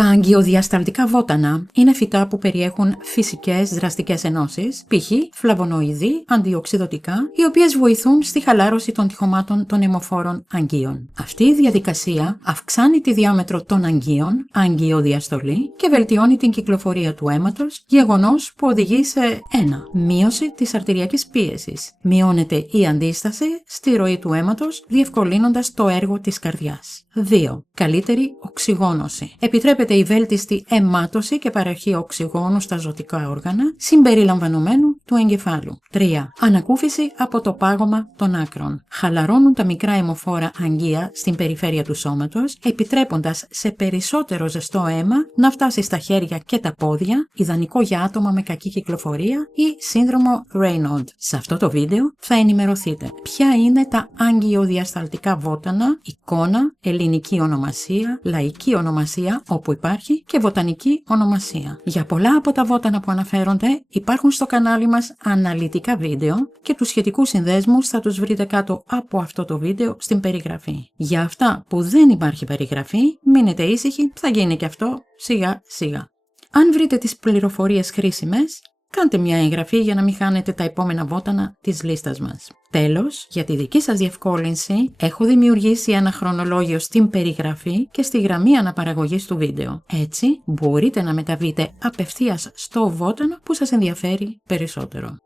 Τα αγγειοδιασταλτικά βότανα είναι φυτά που περιέχουν φυσικές δραστικές ενώσεις, π.χ. φλαβονοειδή, αντιοξυδωτικά, οι οποίες βοηθούν στη χαλάρωση των τυχωμάτων των αιμοφόρων αγγείων. Αυτή η διαδικασία αυξάνει τη διάμετρο των αγγείων, αγγειοδιαστολή, και βελτιώνει την κυκλοφορία του αίματος, γεγονός που οδηγεί σε 1. Μείωση της αρτηριακής πίεσης. Μειώνεται η αντίσταση στη ροή του αίματος, διευκολύνοντας το έργο της καρδιάς. 2. Καλύτερη οξυγόνωση. Επιτρέπεται η βέλτιστη αιμάτωση και παροχή οξυγόνου στα ζωτικά όργανα, συμπεριλαμβανομένου του εγκεφάλου. 3. Ανακούφιση από το πάγωμα των άκρων. Χαλαρώνουν τα μικρά αιμοφόρα αγγεία στην περιφέρεια του σώματος, επιτρέποντας σε περισσότερο ζεστό αίμα να φτάσει στα χέρια και τα πόδια, ιδανικό για άτομα με κακή κυκλοφορία ή σύνδρομο Raynaud. Σε αυτό το βίντεο θα ενημερωθείτε ποια είναι τα αγγειοδιασταλτικά βότανα, εικόνα, ελληνική ονομασία, λαϊκή ονομασία όπου υπάρχει και βοτανική ονομασία. Για πολλά από τα βότανα που αναφέρονται υπάρχουν στο κανάλι μας αναλυτικά βίντεο και τους σχετικούς συνδέσμους θα τους βρείτε κάτω από αυτό το βίντεο στην περιγραφή. Για αυτά που δεν υπάρχει περιγραφή, μείνετε ήσυχοι, θα γίνει και αυτό σιγά σιγά. Αν βρείτε τις πληροφορίες χρήσιμες, κάντε μια εγγραφή για να μην χάνετε τα επόμενα βότανα της λίστας μας. Τέλος, για τη δική σας διευκόλυνση, έχω δημιουργήσει ένα χρονολόγιο στην περιγραφή και στη γραμμή αναπαραγωγής του βίντεο. Έτσι, μπορείτε να μεταβείτε απευθείας στο βότανο που σας ενδιαφέρει περισσότερο.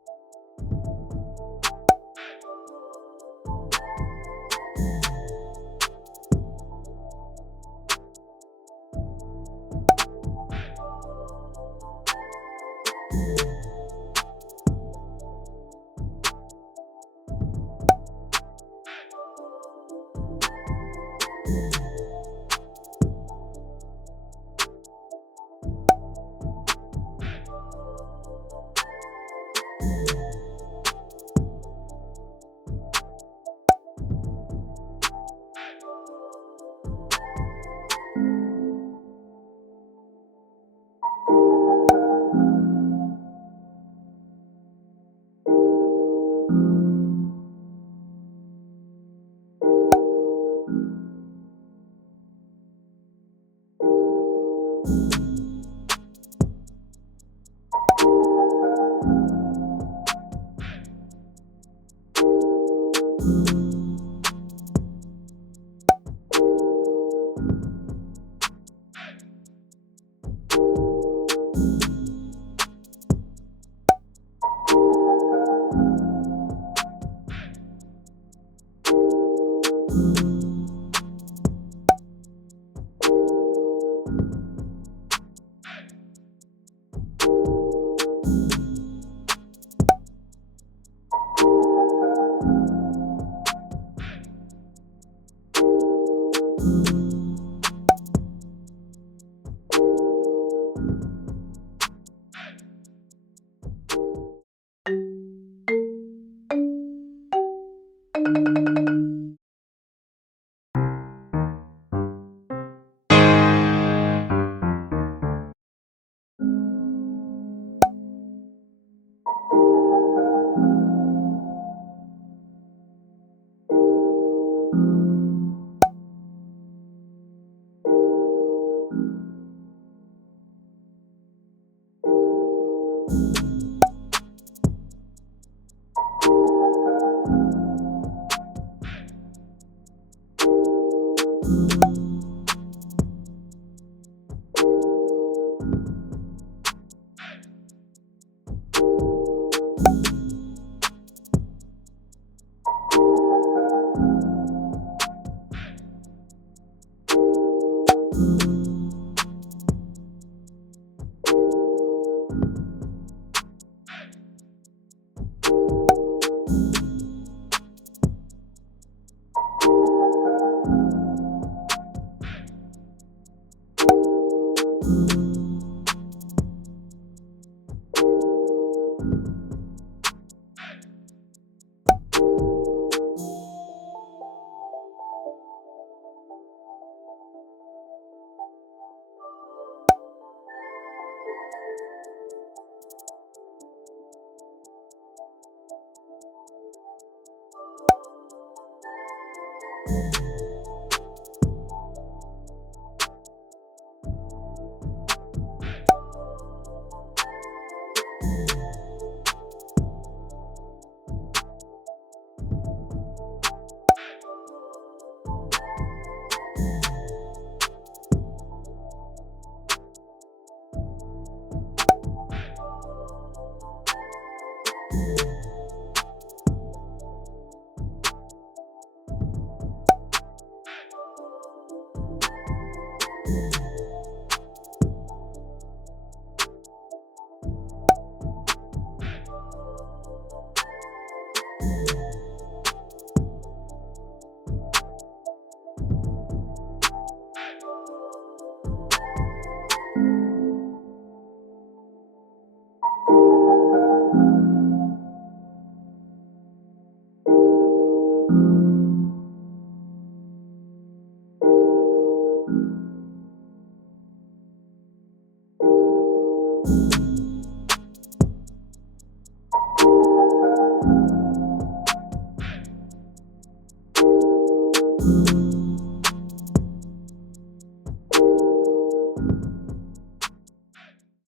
Αλλιον.